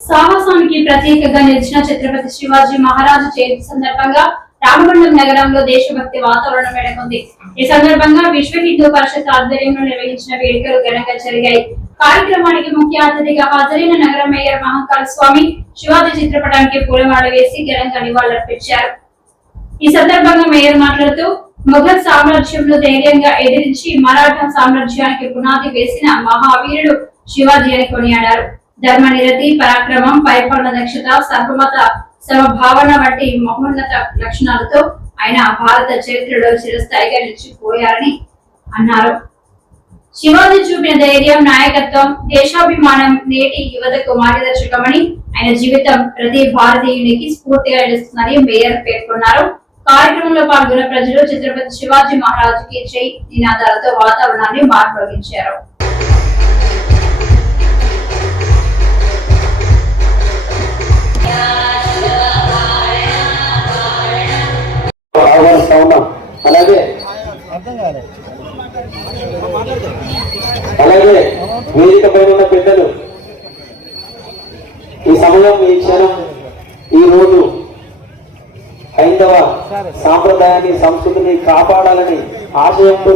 సాహసానికి ప్రతీకగా నిలిచిన ఛత్రపతి శివాజీ మహారాజు జయంతి సందర్భంగా రామగుండం నగరంలో దేశభక్తి వాతావరణం నెలకొంది. ఈ సందర్భంగా విశ్వ హిందూ పరిషత్ ఆధ్వర్యంలో నిర్వహించిన వేడుకలు ఘనంగా జరిగాయి. కార్యక్రమానికి ముఖ్య అతిథిగా హాజరైన నగర మేయర్ మహంకాళ స్వామి శివాజీ చిత్రపటానికి పూలమాల వేసి ఘనంగా నివాళులర్పించారు. ఈ సందర్భంగా మేయర్ మాట్లాడుతూ మొఘల్ సామ్రాజ్యంలో ధైర్యంగా ఎదిరించి మరాఠా సామ్రాజ్యానికి పునాది వేసిన మహావీరుడు శివాజీ అని కొనియాడారు. ధర్మనిరతి, పరాక్రమం, పరిపాలన దక్షత, సర్వమత సమభావన వంటి మహోన్నత లక్షణాలతో ఆయన భారత చరిత్రలో చిరస్థాయిగా నిలిచిపోయారని అన్నారు. శివాజీ చూపిన ధైర్యం, నాయకత్వం, దేశాభిమానం నేటి యువతకు మార్గదర్శకమని, ఆయన జీవితం ప్రతి భారతీయునికి స్ఫూర్తిగా నిలుస్తుందని మేయర్ పేర్కొన్నారు. కార్యక్రమంలో పాల్గొన్న ప్రజలు ఛత్రపతి శివాజీ మహారాజుకి జై నినాదాలతో వాతావరణాన్ని మార్మోగించారు. అలాగే వేదిక పైన ఉన్న పెద్దలు ఈ సమయం, ఈ క్షణం, ఈ రోజు హైందవ సాంప్రదాయాన్ని, సంస్కృతిని కాపాడాలని ఆశయంతో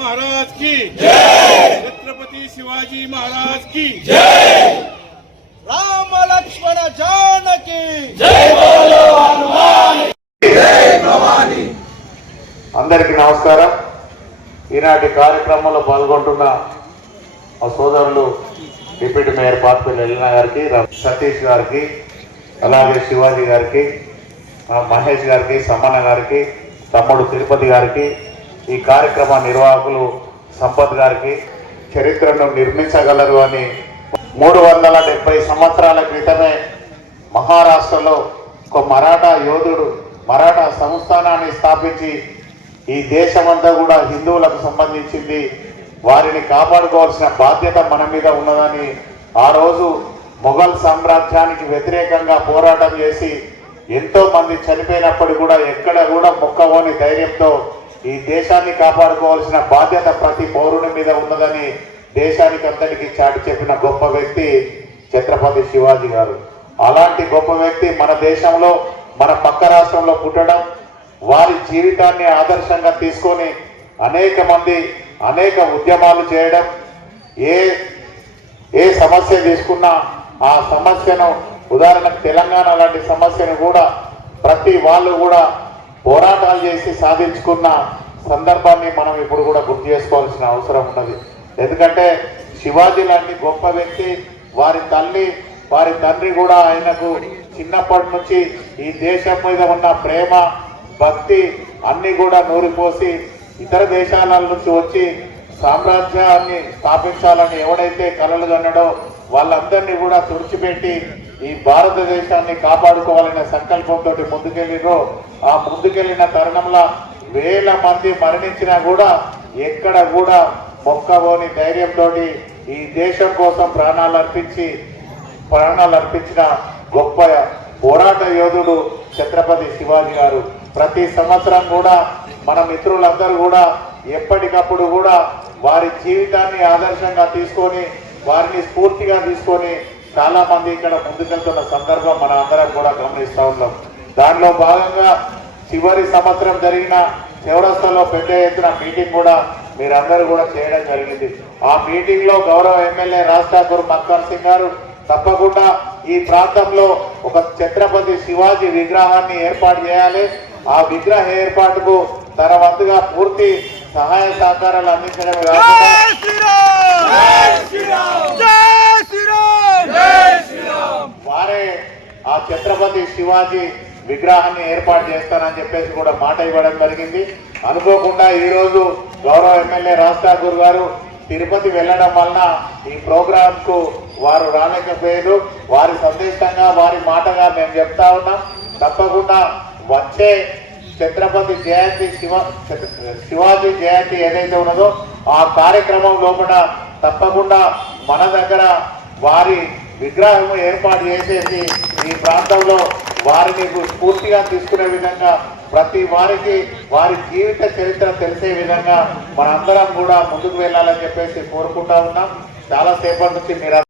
महाराज की जय, छत्रपति शिवाजी महाराज की जय, राम लक्ष्मण जानकी जय, बोलो हनुमान जय भवानी। అందరికీ నమస్కారం. ఈనాటి కార్యక్రమంలో పాల్గొంటున్న మా సోదరులు డిప్యూటీ మేయర్ పాత్పల్లి ఎల్లినా గారికి, సతీష్ గారికి, అలాగే శివాజీ గారికి, మహేష్ గారికి, సమ్మన్న గారికి, తమ్ముడు తిరుపతి గారికి, ఈ కార్యక్రమ నిర్వాహకులు సంపత్ గారికి, చరిత్రను నిర్మించగలరు అని 370 సంవత్సరాల క్రితమే మహారాష్ట్రలో ఒక మరాఠా యోధుడు మరాఠా సంస్థానాన్ని స్థాపించి ఈ దేశమంతా కూడా హిందువులకు సంబంధించింది, వారిని కాపాడుకోవాల్సిన బాధ్యత మన మీద ఉన్నదని ఆ రోజు మొఘల్ సామ్రాజ్యానికి వ్యతిరేకంగా పోరాటం చేసి ఎంతో మంది చనిపోయినప్పుడు కూడా ఎక్కడ కూడా మొక్కవోని ధైర్యంతో ఈ దేశాన్ని కాపాడుకోవాల్సిన బాధ్యత ప్రతి పౌరుని మీద ఉన్నదని దేశానికి అంతటికి చాటి చెప్పిన గొప్ప వ్యక్తి ఛత్రపతి శివాజీ గారు. అలాంటి గొప్ప వ్యక్తి మన దేశంలో, మన పక్క రాష్ట్రంలో పుట్టడం, వారి జీవితాన్ని ఆదర్శంగా తీసుకొని అనేక మంది అనేక ఉద్యమాలు చేయడం, ఏ సమస్య తీసుకున్నా ఆ సమస్యను, ఉదాహరణకు తెలంగాణ లాంటి సమస్యను కూడా ప్రతి వాళ్ళు కూడా పోరాటాలు చేసి సాధించుకున్న సందర్భాన్ని మనం ఇప్పుడు కూడా గుర్తు చేసుకోవాల్సిన అవసరం ఉన్నది. ఎందుకంటే శివాజీ లాంటి గొప్ప వ్యక్తి, వారి తండ్రి కూడా ఆయనకు చిన్నప్పటి నుంచి ఈ దేశం మీద ఉన్న ప్రేమ, భక్తి అన్ని కూడా నూరిపోసి ఇతర దేశాల నుంచి వచ్చి సామ్రాజ్యాన్ని స్థాపించాలని ఎవడైతే కలలు కన్నాడో వాళ్ళందరినీ కూడా తుడిచిపెట్టి ఈ భారతదేశాన్ని కాపాడుకోవాలనే సంకల్పంతో ముందుకెళ్ళిరో, ఆ ముందుకెళ్ళిన తరుణంలో వేల మంది మరణించినా కూడా ఎక్కడ కూడా మొక్కబోని ధైర్యంతో ఈ దేశం కోసం ప్రాణాలు అర్పించిన గొప్ప పోరాట యోధుడు ఛత్రపతి శివాజీ గారు. ప్రతి సంవత్సరం కూడా మన మిత్రులందరూ కూడా ఎప్పటికప్పుడు కూడా వారి జీవితాన్ని ఆదర్శంగా తీసుకొని, వారిని స్ఫూర్తిగా తీసుకొని చాలా మంది ఇక్కడ ముందుకెళ్తున్న సందర్భం మన అందరం కూడా గమనిస్తూ ఉన్నాం. దానిలో భాగంగా చివరి సంవత్సరం జరిగిన చౌరస్తాలో పెద్ద ఎత్తున మీటింగ్ కూడా మీరందరూ కూడా చేయడం జరిగింది. ఆ మీటింగ్ లో గౌరవ ఎమ్మెల్యే రాజ్ ఠాకూర్ మక్కన్ సింగ్ గారు తప్పకుండా ఈ ప్రాంతంలో ఒక ఛత్రపతి శివాజీ విగ్రహాన్ని ఏర్పాటు చేయాలి, ఆ విగ్రహ ఏర్పాటుకు తన వంతుగా పూర్తి సహాయ సహకారాలు అందించడమే కాకుండా వారే ఆ ఛత్రపతి శివాజీ విగ్రహాన్ని ఏర్పాటు చేస్తానని చెప్పేసి కూడా మాట ఇవ్వడం జరిగింది. అనుకోకుండా ఈ రోజు గౌరవ ఎమ్మెల్యే రాజ్ ఠాకూర్ గారు తిరుపతి వెళ్ళడం వలన ఈ ప్రోగ్రాం కు వారు రాలేకపోయారు. వారి సందేశంగా, వారి మాటగా మేము చెప్తా ఉన్నాం, తప్పకుండా వచ్చే ఛత్రపతి జయంతి శివాజీ జయంతి ఏదైతే ఉన్నదో ఆ కార్యక్రమం లోపల తప్పకుండా మన దగ్గర వారి విగ్రహం ఏర్పాటు చేసేసి ఈ ప్రాంతంలో వారిని స్ఫూర్తిగా తీసుకునే విధంగా ప్రతి వారికి వారి జీవిత చరిత్ర తెలిసే విధంగా మనందరం కూడా ముందుకు వెళ్ళాలని చెప్పేసి కోరుకుంటా ఉన్నాం. చాలా సేపటి నుంచి మీరు